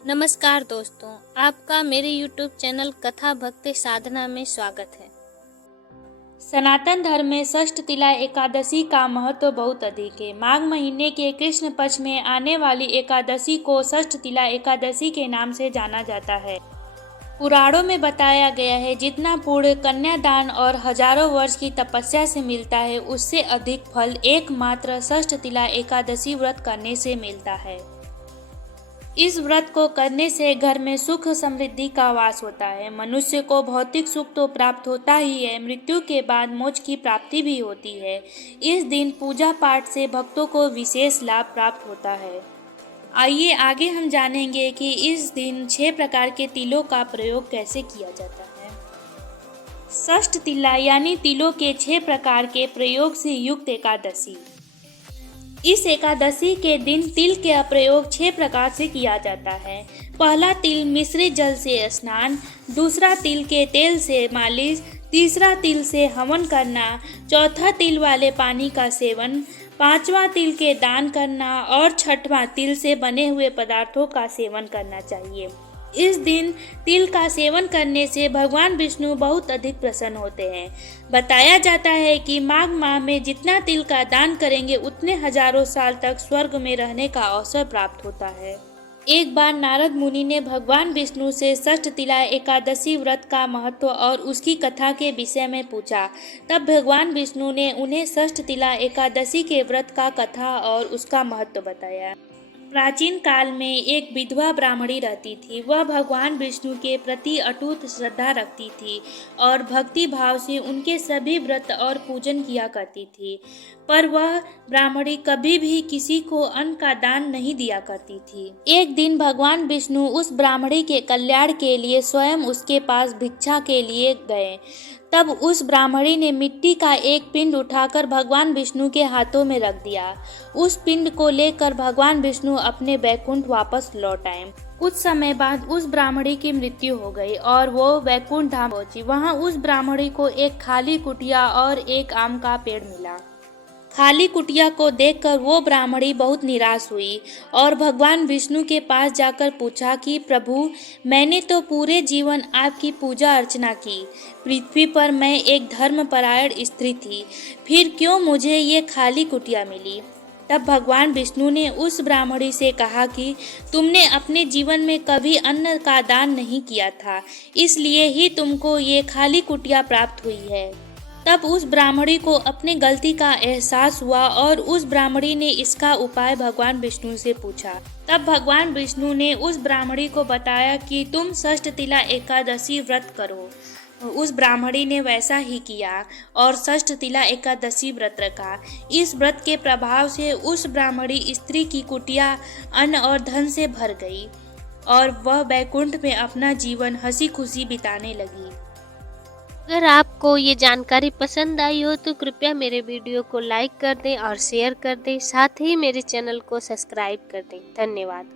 नमस्कार दोस्तों, आपका मेरे YouTube चैनल कथा भक्ति साधना में स्वागत है। सनातन धर्म में षष्ठ तिला एकादशी का महत्व बहुत अधिक है। माघ महीने के कृष्ण पक्ष में आने वाली एकादशी को षष्ठ तिला एकादशी के नाम से जाना जाता है। पुराणों में बताया गया है, जितना पुण्य कन्यादान और हजारों वर्ष की तपस्या से मिलता है, उससे अधिक फल एकमात्र षष्ठ तिला एकादशी व्रत करने से मिलता है। इस व्रत को करने से घर में सुख समृद्धि का वास होता है। मनुष्य को भौतिक सुख तो प्राप्त होता ही है, मृत्यु के बाद मोक्ष की प्राप्ति भी होती है। इस दिन पूजा पाठ से भक्तों को विशेष लाभ प्राप्त होता है। आइए आगे हम जानेंगे कि इस दिन 6 प्रकार के तिलों का प्रयोग कैसे किया जाता है। षष्ठ तिला यानी तिलों के 6 प्रकार के प्रयोग से युक्त एकादशी। इस एकादशी के दिन तिल के प्रयोग 6 प्रकार से किया जाता है। पहला तिल मिश्रित जल से स्नान, दूसरा तिल के तेल से मालिश, तीसरा तिल से हवन करना, चौथा तिल वाले पानी का सेवन, पांचवा तिल के दान करना और छठवां तिल से बने हुए पदार्थों का सेवन करना चाहिए। इस दिन तिल का सेवन करने से भगवान विष्णु बहुत अधिक प्रसन्न होते हैं। बताया जाता है कि माघ माह में जितना तिल का दान करेंगे, उतने हजारों साल तक स्वर्ग में रहने का अवसर प्राप्त होता है। एक बार नारद मुनि ने भगवान विष्णु से षष्ठ तिला एकादशी व्रत का महत्व और उसकी कथा के विषय में पूछा। तब भगवान विष्णु ने उन्हें षष्ठ तिला एकादशी के व्रत का कथा और उसका महत्व बताया। प्राचीन काल में एक विधवा ब्राह्मणी रहती थी। वह भगवान विष्णु के प्रति अटूट श्रद्धा रखती थी और भक्ति भाव से उनके सभी व्रत और पूजन किया करती थी। पर वह ब्राह्मणी कभी भी किसी को अन्न का दान नहीं दिया करती थी। एक दिन भगवान विष्णु उस ब्राह्मणी के कल्याण के लिए स्वयं उसके पास भिक्षा के लिए गए। तब उस ब्राह्मणी ने मिट्टी का एक पिंड उठाकर भगवान विष्णु के हाथों में रख दिया। उस पिंड को लेकर भगवान विष्णु अपने वैकुंठ वापस लौट आए। कुछ समय बाद उस ब्राह्मणी की मृत्यु हो गई और वो वैकुंठ धाम पहुंची। वहां उस ब्राह्मणी को एक खाली कुटिया और एक आम का पेड़ मिला। खाली कुटिया को देखकर वो ब्राह्मणी बहुत निराश हुई और भगवान विष्णु के पास जाकर पूछा कि प्रभु, मैंने तो पूरे जीवन आपकी पूजा अर्चना की। पृथ्वी पर मैं एक धर्मपरायण स्त्री थी, फिर क्यों मुझे ये खाली कुटिया मिली? तब भगवान विष्णु ने उस ब्राह्मणी से कहा कि तुमने अपने जीवन में कभी अन्न का दान नहीं किया था, इसलिए ही तुमको ये खाली कुटिया प्राप्त हुई है। तब उस ब्राह्मणी को अपनी गलती का एहसास हुआ और उस ब्राह्मणी ने इसका उपाय भगवान विष्णु से पूछा। तब भगवान विष्णु ने उस ब्राह्मणी को बताया कि तुम षष्ठ तिला एकादशी व्रत करो। उस ब्राह्मणी ने वैसा ही किया और षष्ठ तिला एकादशी व्रत रखा। इस व्रत के प्रभाव से उस ब्राह्मणी स्त्री की कुटिया अन्न और धन से भर गई और वह वैकुंठ में अपना जीवन हंसी खुशी बिताने लगी। अगर आपको ये जानकारी पसंद आई हो तो कृपया मेरे वीडियो को लाइक कर दें और शेयर कर दें, साथ ही मेरे चैनल को सब्सक्राइब कर दें। धन्यवाद।